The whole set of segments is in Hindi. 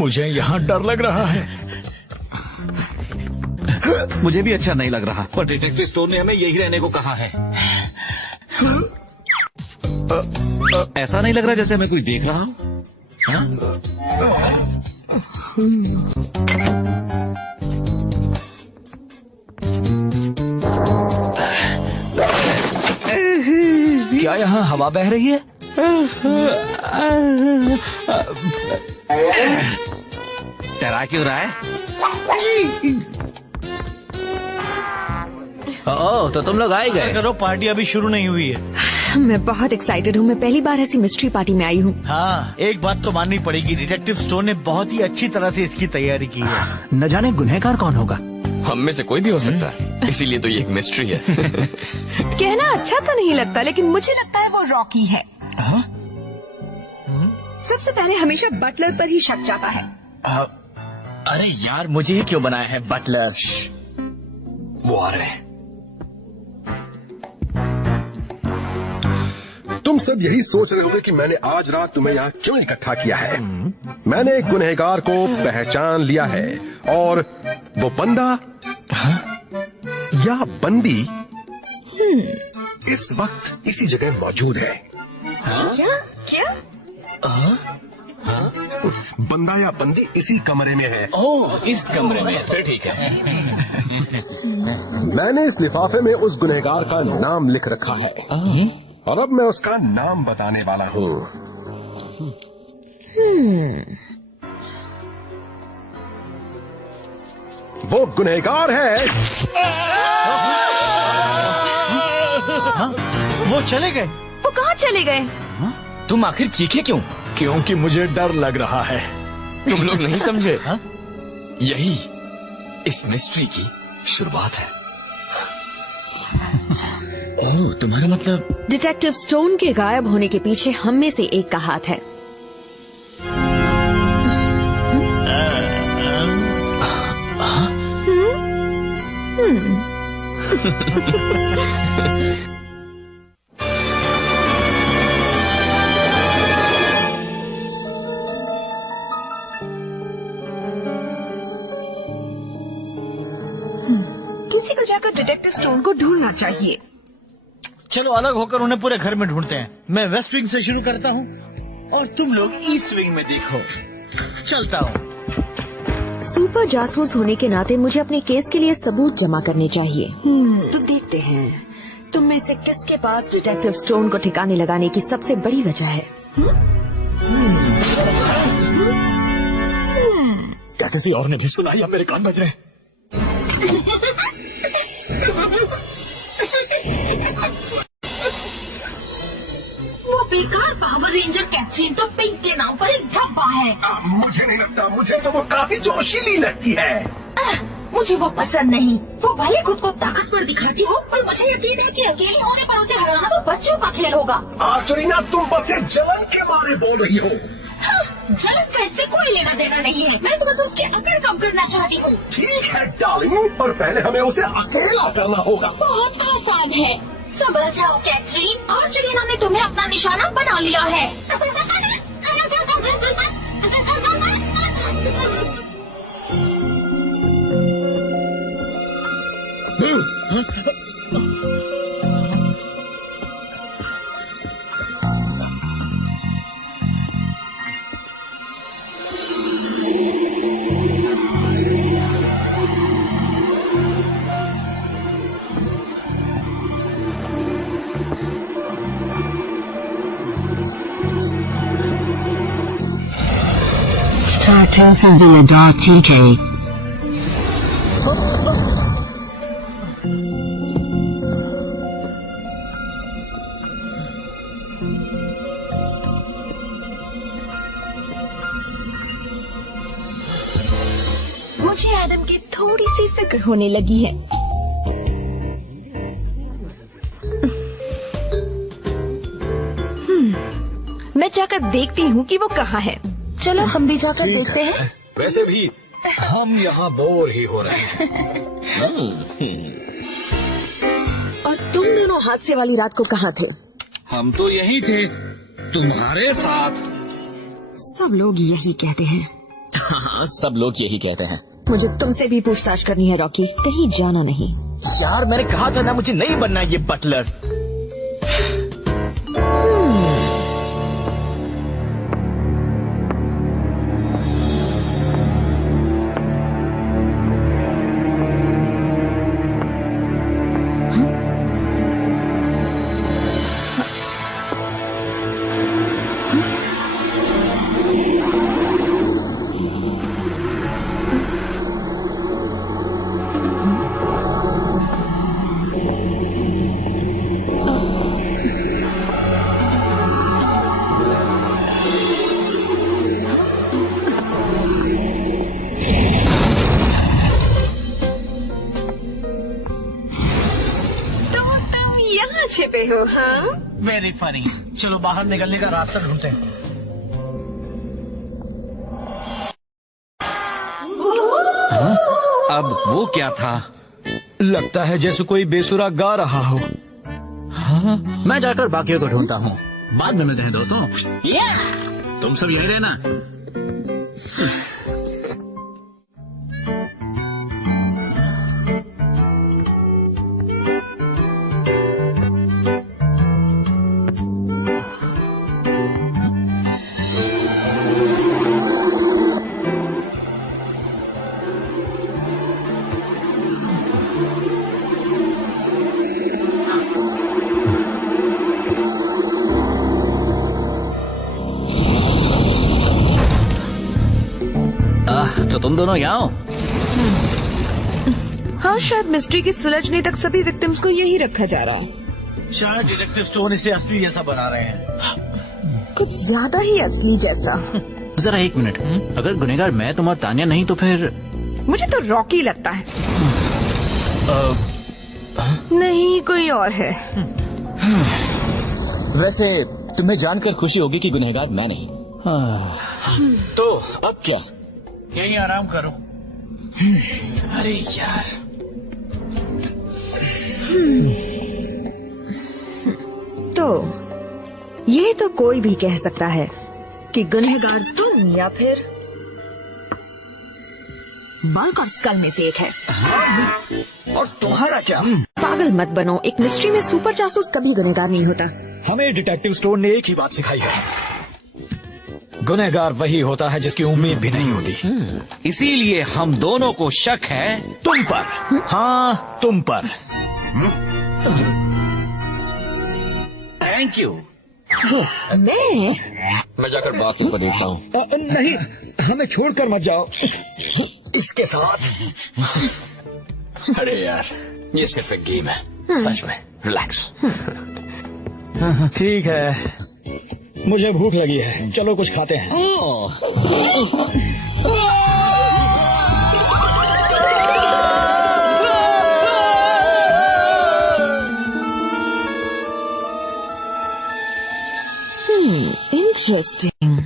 मुझे यहाँ डर लग रहा है। मुझे भी अच्छा नहीं लग रहा। पर डिटेक्टिव स्टोन ने हमें यही रहने को कहा है। ऐसा नहीं लग रहा जैसे मैं कोई देख रहा हूँ। क्या यहाँ हवा बह रही है? डरा क्यों रहा है? ओह, तो तुम लोग आ ही गए। करो, पार्टी अभी शुरू नहीं हुई है। मैं बहुत एक्साइटेड हूँ। मैं पहली बार ऐसी मिस्ट्री पार्टी में आई हूँ। हाँ, एक बात तो माननी पड़ेगी, डिटेक्टिव स्टोन ने बहुत ही अच्छी तरह से इसकी तैयारी की है। न जाने गुनहगार कौन होगा। हम में से कोई भी हो सकता है, इसीलिए तो ये एक मिस्ट्री है। कहना अच्छा तो नहीं लगता, लेकिन मुझे लगता है वो रॉकी है। सबसे पहले हमेशा बटलर पर ही शक जाता है। अरे यार, मुझे ही क्यों बनाया है बटलर? वो आ रहे हैं। तुम सब यही सोच रहे होंगे कि मैंने आज रात तुम्हें यहाँ क्यों इकट्ठा किया है। मैंने एक गुनहगार को पहचान लिया है और वो बंदा या बंदी इस वक्त इसी जगह मौजूद है। क्या? बंदा या बंदी इसी कमरे में है। ओह, इस कमरे में, फिर ठीक है। मैंने इस लिफाफे में उस गुनहगार का नाम लिख रखा है और अब मैं उसका नाम बताने वाला हूँ। वो गुनहगार है। वो चले गए। वो कहाँ चले गए? तुम आखिर चीखे क्यों? क्योंकि मुझे डर लग रहा है। तुम लोग नहीं समझे? यही इस मिस्ट्री की शुरुआत है। ओह, तुम्हारा मतलब? डिटेक्टिव स्टोन के गायब होने के पीछे हम में से एक का हाथ है। किसी को जाकर डिटेक्टिव स्टोन को ढूंढना चाहिए। चलो अलग होकर उन्हें पूरे घर में ढूंढते हैं। मैं वेस्ट विंग से शुरू करता हूँ और तुम लोग ईस्ट विंग में देखो। चलता हूँ। सुपर जासूस होने के नाते मुझे अपने केस के लिए सबूत जमा करने चाहिए। तो देखते हैं तुम में से किसके पास डिटेक्टिव स्टोन को ठिकाने लगाने की सबसे बड़ी वजह है। क्या किसी और ने भी सुना या मेरे कान बज रहे? वो बेकार पावर रेंजर कैथरीन तो पिंक के नाम पर एक धब्बा है। मुझे नहीं लगता, मुझे तो वो काफी जोशीली लगती है। मुझे वो पसंद नहीं। वो भले खुद को ताकतवर दिखाती हो, पर मुझे यकीन है कि अकेले होने पर उसे हराना तो बच्चों का खेल होगा। आर्चरीना, तुम बस एक जलन के मारे बोल रही हो। जलन का इससे कोई लेना देना नहीं है। मैं तो बस उसके अकड़ कम करना चाहती हूँ। ठीक है डार्लिंग, पर पहले हमें उसे अकेला करना होगा। बहुत आसान है। संभल जाओ कैथरीन, आर्चरीना ने तुम्हें अपना निशाना बना लिया है। Start crossing via dot TK. मुझे एडम की थोड़ी सी फिक्र होने लगी है। मैं जाकर देखती हूँ कि वो कहाँ है। चलो हम भी जाकर देखते हैं। वैसे भी हम यहाँ बोर ही हो रहे हैं। और तुम दोनों हादसे वाली रात को कहाँ थे? हम तो यही थे, तुम्हारे साथ। सब लोग यही कहते हैं, हाँ, सब लोग यही कहते हैं। मुझे तुमसे भी पूछताछ करनी है रॉकी, कहीं जाना नहीं। यार मैंने कहा था ना मुझे नहीं बनना ये बटलर। छिपे हो? हाँ, वेरी फनी। चलो बाहर निकलने का रास्ता ढूंढते हैं। अब वो क्या था? लगता है जैसे कोई बेसुरा गा रहा हो। हाँ? मैं जाकर बाकियों को ढूंढता हूँ, बाद में मिलते हैं दोस्तों। तुम सब यही रहना। तो तुम दोनों यहाँ हो? हाँ, शायद मिस्ट्री की सुलझने तक सभी विक्टिम्स को यही रखा जा रहा है। शायद डिटेक्टिव स्टोन इसे असली जैसा बना रहे हैं। कुछ ज्यादा ही असली जैसा। जरा एक मिनट, अगर गुनहगार मैं तुम और तानिया नहीं तो फिर? मुझे तो रॉकी लगता है। नहीं, कोई और है। वैसे तुम्हें जानकर खुशी होगी कि गुनहगार मैं नहीं। तो अब क्या? यही आराम करो। अरे यार, तो ये तो कोई भी कह सकता है कि गुनहगार तुम या फिर बल्क और स्कल में से एक है। और तुम्हारा क्या? पागल मत बनो, एक मिस्ट्री में सुपर जासूस कभी गुनहगार नहीं होता। हमें डिटेक्टिव स्टोन ने एक ही बात सिखाई है, गुनहगार वही होता है जिसकी उम्मीद भी नहीं होती। इसीलिए हम दोनों को शक है तुम पर। हाँ, तुम पर। Thank you. मैं जाकर बाकी को देखता हूँ। नहीं, हमें छोड़कर मत जाओ इसके साथ। अरे यार, ये सिर्फ एक गेम है, सच में। रिलैक्स। ठीक है, मुझे भूख लगी है, चलो कुछ खाते हैं। इंटरेस्टिंग।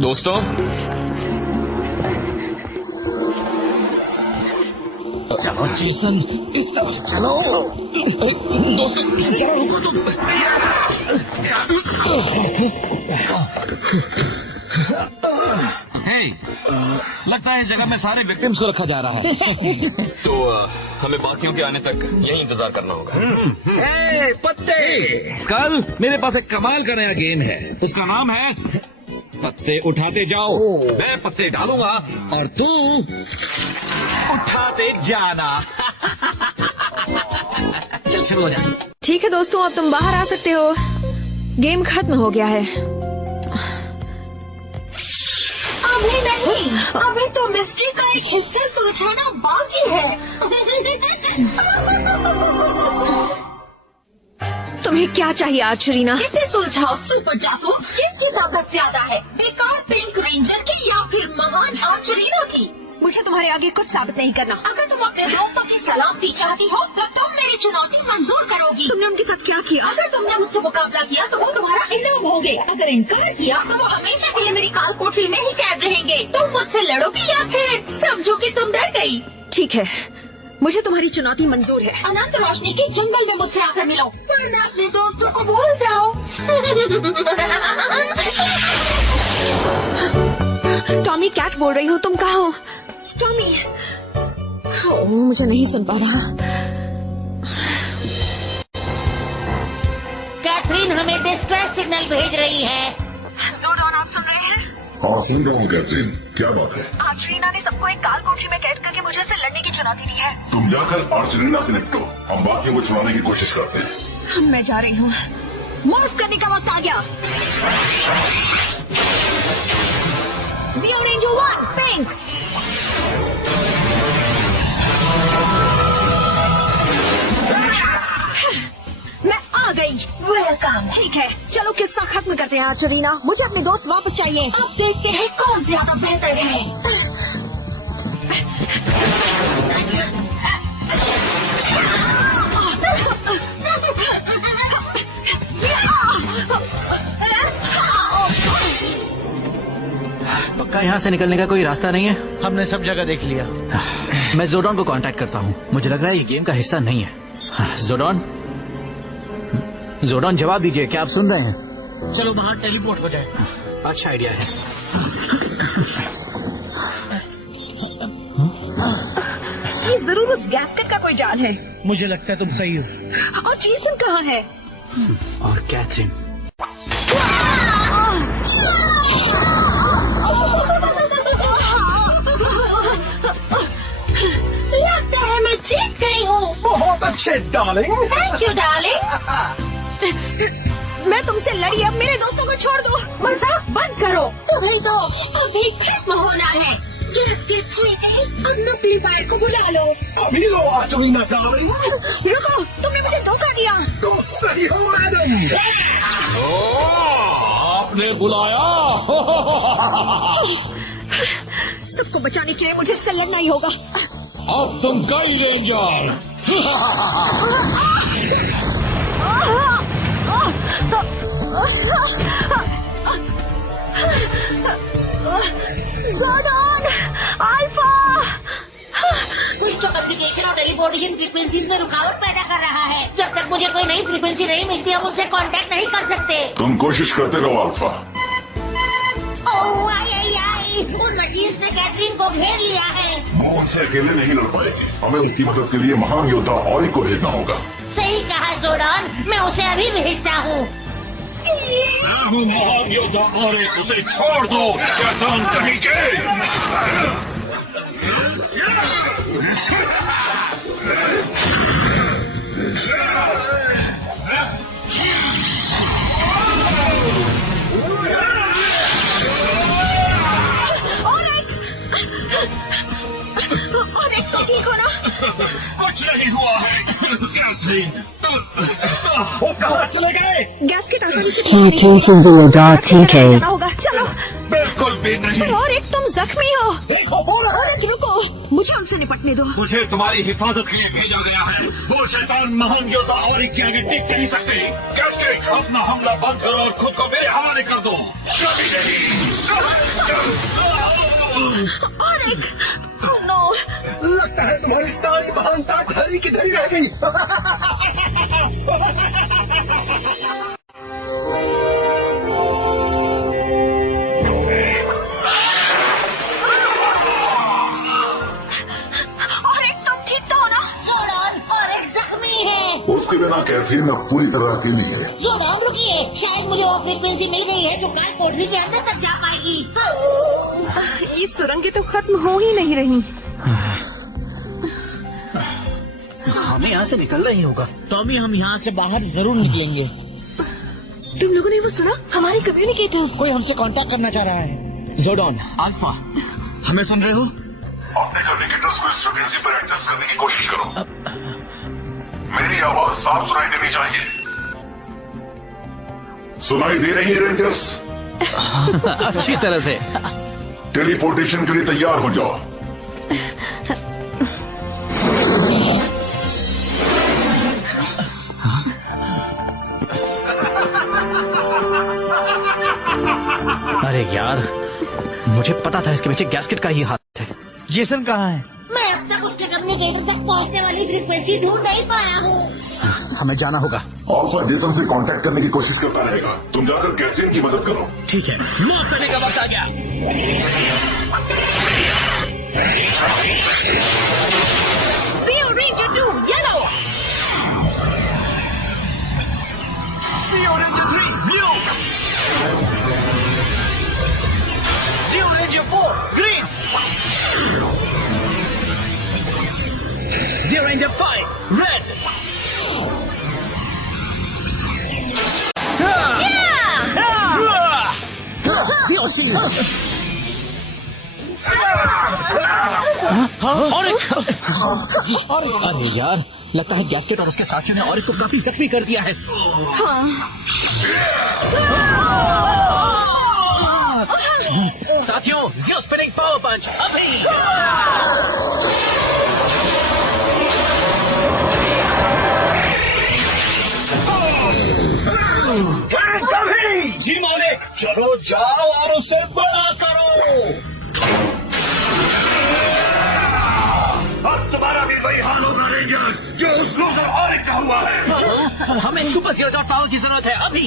दोस्तों, चलो जेसन, इस तरफ चलो। दोस्तों, जरा रुको तुम। लगता है इस जगह में सारे विक्टिम्स को रखा जा रहा है। तो हमें बाकियों के आने तक यही इंतजार करना होगा। पत्ते। स्कल, मेरे पास एक कमाल का नया गेम है, उसका नाम है पत्ते उठाते जाओ। मैं पत्ते डालूंगा और तू उठाते जाना। चल शुरू हो जा। ठीक है दोस्तों, अब तुम बाहर आ सकते हो, गेम खत्म हो गया है। अभी नहीं, अभी तो मिस्ट्री का एक हिस्सा सुलझाना बाकी है। तुम्हें क्या चाहिए आर्चरीना? इसे सुलझाओ सुपर जासूस। किसकी ताकत ज्यादा है, बेकार पिंक रेंजर की या फिर महान आर्चरीना की? मुझे तुम्हारे आगे कुछ साबित नहीं करना। अगर तुम अपने दोस्तों की सलामती चाहती हो तो तुम मेरी चुनौती मंजूर करोगी। तुमने उनके साथ क्या किया? अगर तुमने मुझसे मुकाबला किया तो वो तुम्हारा इनाम होंगे, अगर इनकार किया तो वो हमेशा के लिए मेरी काल कोठरी में ही कैद रहेंगे। तुम मुझसे लड़ोगी या फिर समझो कि तुम डर गई? ठीक है, मुझे तुम्हारी चुनौती मंजूर है। अनंत रोशनी के जंगल में मुझसे आकर मिलो, वरना अपने दोस्तों को भूल जाओ। टॉमी, कैट बोल रही हूँ, तुम कहाँ हो? टॉमी, मुझे नहीं सुन पा रहा। कैथरीन हमें डिस्ट्रेस सिग्नल भेज रही है। जोडॉन, आप सुन रहे हैं? हाँ, सुन रहा हूँ कैथरीन, क्या बात है? आर्चरीना ने सबको एक काल कोठरी में कैद करके मुझे से लड़ने की चुनौती दी है। तुम जाकर आर्चरीना से निपटो, हम बाकियों को छुड़ाने की कोशिश करते हैं। मैं जा रही हूँ। मूव करने का वक्त आ गया। Zeo Ranger 1, pink. मैं आ गई। वेलकम। ठीक है, चलो किस्सा खत्म करते हैं आर्चरीना। मुझे अपने दोस्त वापस चाहिए। अब देखते हैं कौन ज्यादा बेहतर है। पक्का यहाँ से निकलने का कोई रास्ता नहीं है? हमने सब जगह देख लिया। मैं जोडॉन को कांटेक्ट करता हूँ। मुझे लग रहा है ये गेम का हिस्सा नहीं है। जोडॉन, जोडॉन जवाब दीजिए, क्या आप सुन रहे हैं? चलो वहाँ टेलीपोर्ट हो जाए। अच्छा आइडिया है। ये जरूर उस गैस्केट का कोई जाल है। मुझे लगता है तुम सही हो। और जेसन कहाँ है? और कैथरीन। लगता है मैं जीत गई हूँ। बहुत अच्छे डार्लिंग। Thank you darling. मैं तुमसे लड़ी, अब मेरे दोस्तों को छोड़ दो। मजाक बंद करो। तुम्हें तो अभी खत्म होना है। गैस्केट स्वीटी, अब एम्पलीफायर को बुला लो। अभी लो आर्चरीना डार्लिंग। रुको, तुमने मुझे धोखा दिया। तुम सही हो मैडम। आपने बुलाया। सबको बचाने के लिए मुझे इससे लड़ना ही होगा। अब तुम गई रेंजर। जोडॉन, अल्फा। कुछ तो कम्युनिकेशन और टेलीपोर्टेशन फ्रीक्वेंसीज में रुकावट पैदा कर रहा है। जब तक मुझे कोई नई फ्रीक्वेंसी नहीं मिलती, हम उनसे कांटेक्ट नहीं कर सकते। तुम कोशिश करते रहो अल्फा। ओह, आई, उन मशीन्स ने कैथरीन को घेर लिया है। वो उससे अकेले नहीं लड़ पाएगी, हमें उसकी मदद के लिए महान योद्धा ऑरी को भेजना होगा। सही कहा जोडॉन, मैं उसे अभी भेजता हूँ। मैं हूँ महान योद्धा ऑरी, उसे छोड़ दो शैतान कहीं के। और एक तो ठीक हो ना? कुछ नहीं हुआ है। वो कहाँ चले गए? गैस्केट आसानी से T2 होगा। चलो। बिल्कुल भी नहीं। और एक तुम जख्मी हो। और एक रुको, मुझे उनसे निपटने दो। मुझे तुम्हारी हिफाजत के लिए भेजा गया है। वो शैतान महान योद्धा और के आगे टिक नहीं सकते। कैसे अपना हमला बंद करो और खुद को मेरे हवाले कर दो। कभी और एक, oh no, लगता है तुम्हारी सारी महानता घड़ी की धरी रह गई। और एक तुम ठीक तो हो ना? जोडॉन, और एक जख्मी है। उसके बिना कैथरीन अब पूरी तरह अकेली है। जोडॉन रुकिए, शायद मुझे वो फ्रीक्वेंसी मिल गई है जो काल कोठरी के अंदर तक जा पाएगी। ये सुरंगें तो खत्म हो ही नहीं रही। हमें यहाँ से निकलना ही होगा। टॉमी, हम यहाँ से बाहर जरूर निकलेंगे। तुम लोगों ने वो सुना? हमारे कम्युनिकेटर। कोई हमसे कांटेक्ट करना चाह रहा है। जोडॉन, अल्फा, हमें सुन रहे हो? अपने कम्युनिकेटर्स को इस फ्रीक्वेंसी पर एडजस्ट करने की कोशिश करो। मेरी आवाज साफ सुनाई देनी चाहिए। सुनाई दे रही है रेंजर्स? अच्छी तरह से। टेलीपोर्टेशन के लिए तैयार हो जाओ। अरे यार, मुझे पता था इसके पीछे गैस्केट का ही हाथ है। जेसन कहाँ है? मैं अब तक उसके कम्युनिकेटर तक पहुंचने वाली फ्रीक्वेंसी ढूंढ नहीं पाया हूँ। हमें जाना होगा। ऑल्फा जेसन से कांटेक्ट करने की कोशिश करता रहेगा। तुम जाकर कैथरीन की मदद करो। ठीक है, मूव करने का वक्त आ गया। Zeo Ranger 2, yellow. Zeo Ranger 3, blue. Zeo Ranger 4, green. Zeo Ranger 5, red. Zeo Shield. अरे यार, लगता है गैस्केट और उसके साथियों ने ऑरिक को काफी जख्मी कर दिया है। साथियों, जियो स्पिनिंग पावर पंच अभी। जी मालिक, चलो जाओ और उसे बड़ा करो। अब तुम्हारा भी वही हाल होगा रेंजर, जो उस लूजर ऑरिक का हुआ है। हमें सुपर जीरो पावर की जरूरत है अभी।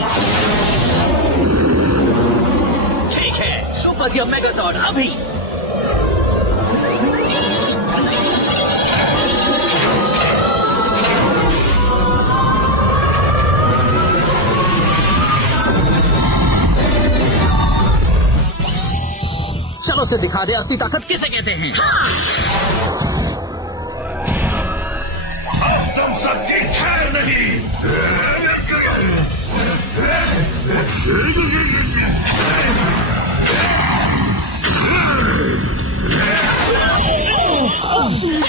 ठीक है, सुपर जीरो मेगाजॉर्ड अभी। चलो से दिखा दे असली ताकत किसे कहते हैं। तुम सबकी खैर नहीं।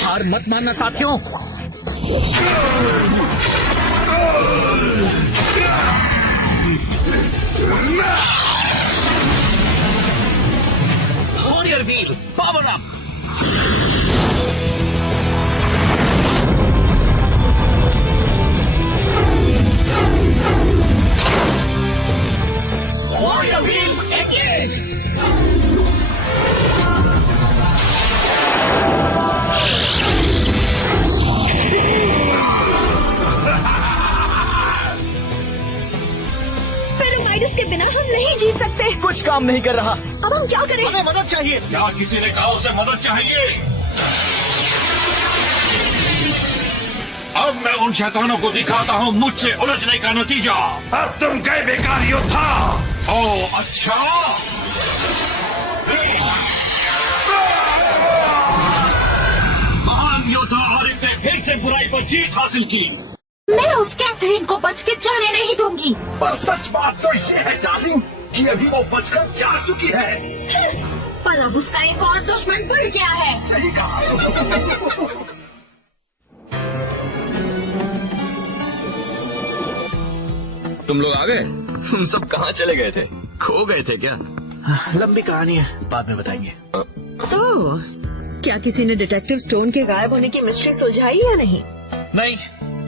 हार मत मानना साथियों। Warrior Wheel, power up! Warrior Wheel, engage! फेरोमाइडस के बिना हम नहीं जीत सकते। कुछ काम नहीं कर रहा। अब हम क्या करें? हमें मदद चाहिए। क्या किसी ने कहा उसे मदद चाहिए? अब मैं उन शैतानों को दिखाता हूँ मुझसे उलझने का नतीजा। अब तुम गए बेकार योद्धा। ओ अच्छा, महान योद्धा ऑरिक ने फिर से बुराई पर जीत हासिल की। मैं उस कैथरीन को बच के जाने नहीं दूंगी। पर सच बात तो ये है डार्लिंग कि अभी वो बचकर जा चुकी है। पर अब उसका एक और दुश्मन बढ़ गया है। सही कहा। तुम लोग आ गए? तुम सब कहाँ चले गए थे? खो गए थे क्या? लंबी कहानी है, बाद में बताएंगे। ओह, क्या किसी ने डिटेक्टिव स्टोन के गायब होने की मिस्ट्री सुलझाई या नहीं? नहीं,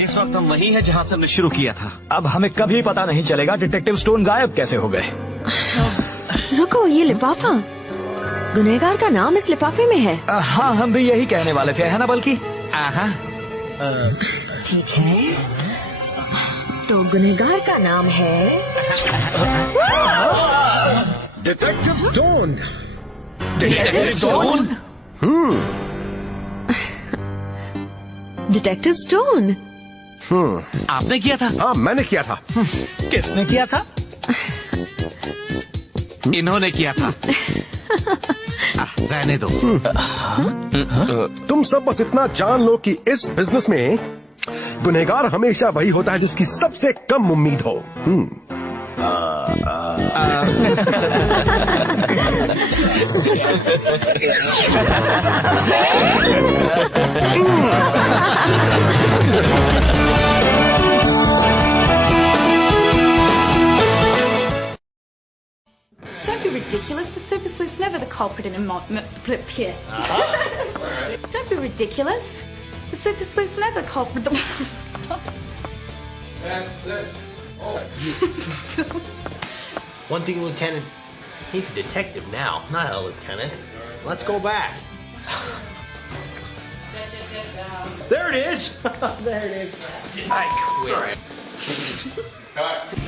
इस वक्त हम वही है जहाँ से हमने शुरू किया था। अब हमें कभी पता नहीं चलेगा डिटेक्टिव स्टोन गायब कैसे हो गए। रुको, ये लिफाफा, गुनहगार का नाम इस लिफाफे में है। हाँ, हम भी यही कहने वाले थे, है ना? बल्कि ठीक है, तो गुनहगार का नाम है detective stone. Detective stone? Detective stone. आपने किया था? हाँ, मैंने किया था। किसने किया था? इन्होंने किया था। रहने दो। तुम सब बस इतना जान लो कि इस बिजनेस में गुनहगार हमेशा वही होता है जिसकी सबसे कम उम्मीद हो। Don't be ridiculous. The super sleuth's never the culprit in a Don't be ridiculous. The super sleuth's never the culprit. One thing, Lieutenant, he's a detective now, not a lieutenant. Let's go back. There it is. There it is. I quit. Sorry.